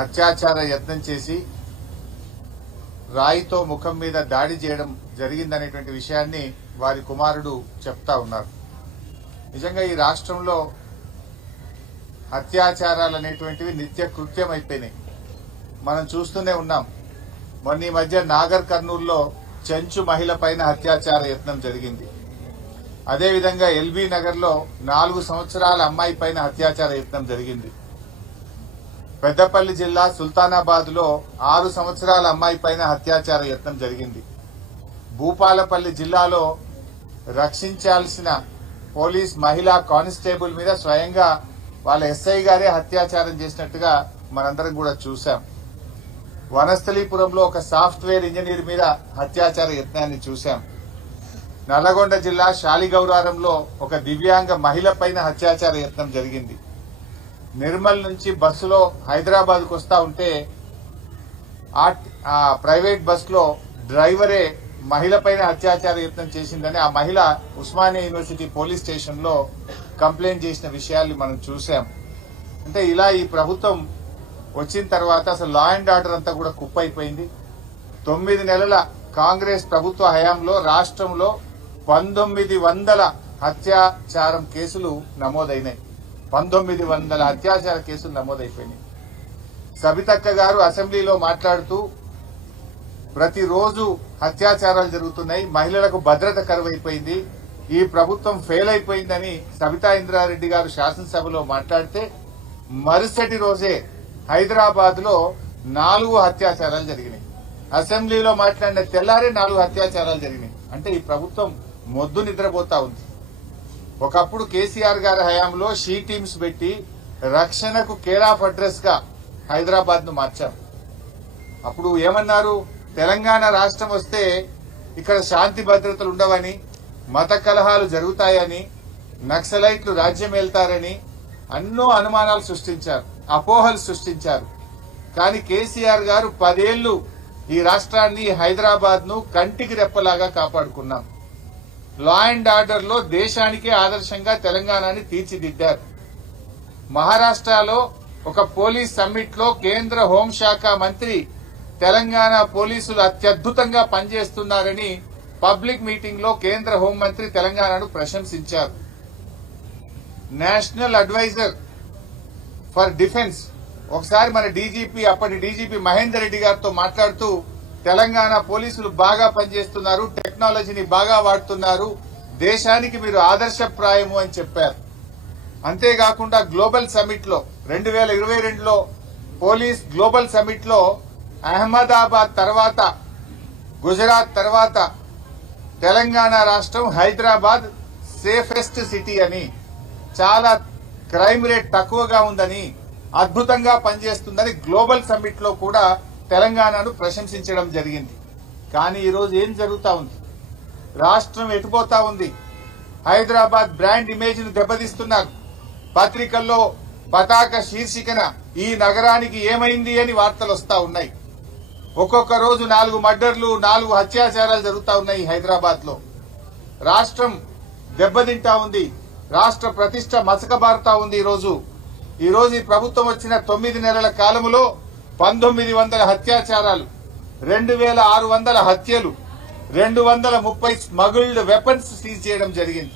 అత్యాచార యత్నం చేసి రాయితో ముఖం మీద దాడి చేయడం జరిగిందనేటువంటి విషయాన్ని వారి కుమారుడు చెప్తా ఉన్నారు. నిజంగా ఈ రాష్ట్రంలో అత్యాచారాలు అనేటువంటివి నిత్య కృత్యం అయిపోయినాయి. మనం చూస్తూనే ఉన్నాం. మొన్న ఈ మధ్య నాగర్ కర్నూలులో చెంచు మహిళ పైన అత్యాచార యత్నం జరిగింది. అదేవిధంగా ఎల్బీ నగర్ లో 4 సంవత్సరాల అమ్మాయి పైన అత్యాచార యత్నం జరిగింది. పెద్దపల్లి జిల్లా సుల్తానాబాద్ లో 6 సంవత్సరాల అమ్మాయి పైన అత్యాచార యత్నం జరిగింది. భూపాలపల్లి జిల్లాలో రక్షించాల్సిన పోలీస్ మహిళా కానిస్టేబుల్ మీద స్వయంగా వాళ్ళ ఎస్ఐ గారే అత్యాచారం చేసినట్టుగా మనందరం కూడా చూశాం. వనస్థలీపురంలో ఒక సాఫ్ట్వేర్ ఇంజనీర్ మీద అత్యాచార యత్నాన్ని చూశాం. నల్లగొండ జిల్లా శాలిగౌరారంలో ఒక దివ్యాంగ మహిళ పైన అత్యాచార యత్నం జరిగింది. నిర్మల్ నుంచి బస్సులో హైదరాబాద్ కు వస్తా ఉంటే ఆ ప్రైవేట్ బస్ లో డ్రైవరే మహిళ పైన అత్యాచార యత్నం చేసిందని ఆ మహిళ ఉస్మానియా యూనివర్సిటీ పోలీస్ స్టేషన్ లో కంప్లైంట్ చేసిన విషయాల్ని మనం చూశాం. అంటే ఇలా ఈ ప్రభుత్వం వచ్చిన తర్వాత అసలు లా అండ్ ఆర్డర్ అంతా కూడా కుప్పైపోయింది. 9 నెలల కాంగ్రెస్ ప్రభుత్వ హయాంలో రాష్ట్రంలో 1900 అత్యాచారం కేసులు నమోదైనాయి. 1900 అత్యాచార కేసులు నమోదైపోయినాయి. సబితక్క గారు అసెంబ్లీలో మాట్లాడుతూ ప్రతిరోజు అత్యాచారాలు జరుగుతున్నాయి, మహిళలకు భద్రత కరువైపోయింది, ఈ ప్రభుత్వం ఫెయిల్ అయిపోయిందని సబితా ఇంద్రారెడ్డి గారు శాసనసభలో మాట్లాడితే మరుసటి రోజే హైదరాబాద్ లో 4 అత్యాచారాలు జరిగినాయి. అసెంబ్లీలో మాట్లాడిన తెల్లారే 4 అత్యాచారాలు జరిగినాయి. అంటే ఈ ప్రభుత్వం మొద్దు నిద్రపోతా ఉంది. ఒకప్పుడు కేసీఆర్ గారి హయాంలో షీ టీమ్స్ పెట్టి రక్షణకు కేర్ ఆఫ్ అడ్రస్ గా హైదరాబాద్ ను మార్చారు. అప్పుడు ఏమన్నారు, తెలంగాణ రాష్ట్రం వస్తే ఇక్కడ శాంతి భద్రతలు ఉండవని, మత కలహాలు జరుగుతాయని, నక్సలైట్లు రాజ్యం వెళ్తారని ఎన్నో అనుమానాలు సృష్టించారు, అపోహలు సృష్టించారు. కానీ కేసీఆర్ గారు 10 ఏళ్లు ఈ రాష్ట్రాన్ని హైదరాబాద్ ను కంటికి రెప్పలాగా కాపాడుకున్నాం. లా అండ్ ఆర్డర్ లో దేశానికే ఆదర్శంగా తెలంగాణని తీర్చిదిద్దారు. మహారాష్ట్రలో ఒక పోలీస్ సమ్మిట్ లో కేంద్ర హోంశాఖ మంత్రి తెలంగాణ పోలీసులు అత్యద్భుతంగా పనిచేస్తున్నారని పబ్లిక్ మీటింగ్ లో కేంద్ర హోంమంత్రి తెలంగాణను ప్రశంసించారు. నేషనల్ అడ్వైజర్ ఫర్ డిఫెన్స్ ఒకసారి మన డీజీపీ, అప్పటి డీజీపీ మహేందర్ రెడ్డి గారితో మాట్లాడుతూ తెలంగాణ పోలీసులు బాగా పనిచేస్తున్నారు, టెక్నాలజీని బాగా వాడుతున్నారు, దేశానికి మీరు ఆదర్శప్రాయము అని చెప్పారు. అంతేకాకుండా గ్లోబల్ సమ్మిట్ లో 2022లో పోలీస్ గ్లోబల్ సమ్మిట్ లో అహ్మదాబాద్ తర్వాత, గుజరాత్ తర్వాత తెలంగాణ రాష్ట్రం హైదరాబాద్ సేఫెస్ట్ సిటీ అని, చాలా క్రైమ్ రేట్ తక్కువగా ఉందని, అద్భుతంగా పనిచేస్తుందని గ్లోబల్ సమ్మిట్ లో కూడా తెలంగాణను ప్రశంసించడం జరిగింది. కానీ ఈరోజు ఏం జరుగుతా ఉంది, రాష్ట్రం ఎటుపోతా ఉంది. హైదరాబాద్ బ్రాండ్ ఇమేజ్ ను దెబ్బతీస్తున్నారు. పత్రికల్లో పతాక శీర్షికన ఈ నగరానికి ఏమైంది అని వార్తలు వస్తా ఉన్నాయి. ఒక్కొక్క రోజు 4 మర్డర్లు, 4 అత్యాచారాలు జరుగుతా ఉన్నాయి హైదరాబాద్ లో. రాష్ట్రం దెబ్బతింటా ఉంది, రాష్ట్ర ప్రతిష్ట మసకబారుతా ఉంది. ఈ రోజు ఈ ప్రభుత్వం వచ్చిన 9 నెలల కాలంలో 1900 అత్యాచారాలు, 2600 హత్యలు, 230 స్మగుల్డ్ వెపన్స్ సీజ్ చేయడం జరిగింది.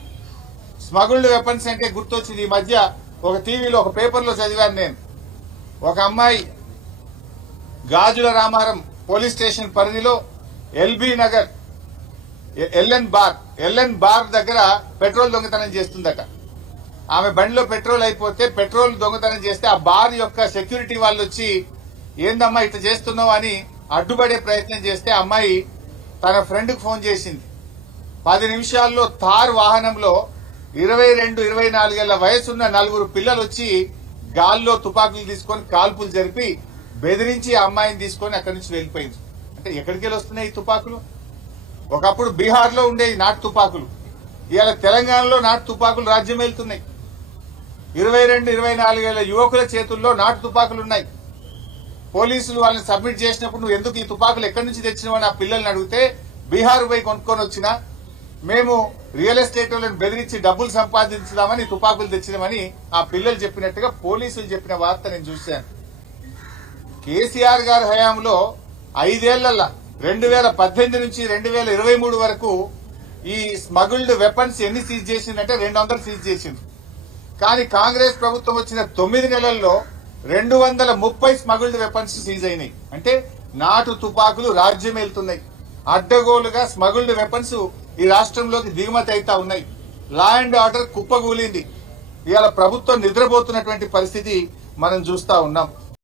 స్మగుల్డ్ వెపన్స్ అంటే గుర్తొచ్చింది. ఈ మధ్య ఒక టీవీలో ఒక పేపర్లో చదివాను నేను. ఒక అమ్మాయి గాజుల రామారం పోలీస్ స్టేషన్ పరిధిలో ఎల్బీ నగర్ ఎల్ఎన్ బార్ దగ్గర పెట్రోల్ దొంగతనం చేస్తుందట. ఆమె బండిలో పెట్రోల్ అయిపోతే పెట్రోల్ దొంగతనం చేస్తే ఆ బార్ యొక్క సెక్యూరిటీ వాళ్ళు వచ్చి ఏందమ్మా ఇట్లా చేస్తున్నావు అని అడ్డుపడే ప్రయత్నం చేస్తే అమ్మాయి తన ఫ్రెండ్ కు ఫోన్ చేసింది. 10 నిమిషాల్లో థార్ వాహనంలో 22-24 ఏళ్ల వయసున్న 4 పిల్లలు వచ్చి గాల్లో తుపాకులు తీసుకొని కాల్పులు జరిపి బెదిరించి ఆ అమ్మాయిని తీసుకొని అక్కడి నుంచి వెళ్లిపోయింది. అంటే ఎక్కడికి వెళ్ళి వస్తున్నాయి ఈ తుపాకులు? ఒకప్పుడు బీహార్ లో ఉండే నాటు తుపాకులు, ఇవాళ తెలంగాణలో నాటు తుపాకులు రాజ్యం వెళ్తున్నాయి. 22-24 ఏళ్ల యువకుల చేతుల్లో నాటు తుపాకులున్నాయి. పోలీసులు వాళ్ళని సబ్మిట్ చేసినప్పుడు నువ్వు ఎందుకు ఈ తుపాకులు ఎక్కడి నుంచి తెచ్చినావని ఆ పిల్లల్ని అడిగితే బీహార్ పోయి కొనుక్కొని వచ్చినా, మేము రియల్ ఎస్టేట్ వాళ్ళని బెదిరించి డబ్బులు సంపాదించుదామని తుపాకులు తెచ్చినామని ఆ పిల్లలు చెప్పినట్టుగా పోలీసులు చెప్పిన వార్త నేను చూశాను. కేసీఆర్ గారి హయాంలో 5 ఏళ్లలో 2018 నుంచి 2023 వరకు ఈ స్మగుల్డ్ వెపన్స్ ఎన్ని సీజ్ చేసిందంటే 200 సీజ్ చేసింది. కానీ కాంగ్రెస్ ప్రభుత్వం వచ్చిన 9 నెలల్లో 230 స్మగుల్డ్ వెపన్స్ సీజ్ అయినాయి. అంటే నాటు తుపాకులు రాజ్యం వెళ్తున్నాయి. అడ్డగోలుగా స్మగుల్డ్ వెపన్స్ ఈ రాష్ట్రంలోకి దిగుమతి అవుతా ఉన్నాయి. లా అండ్ ఆర్డర్ కుప్పగూలింది. ఇవాళ ప్రభుత్వం నిద్రపోతున్నటువంటి పరిస్థితి మనం చూస్తా ఉన్నాం.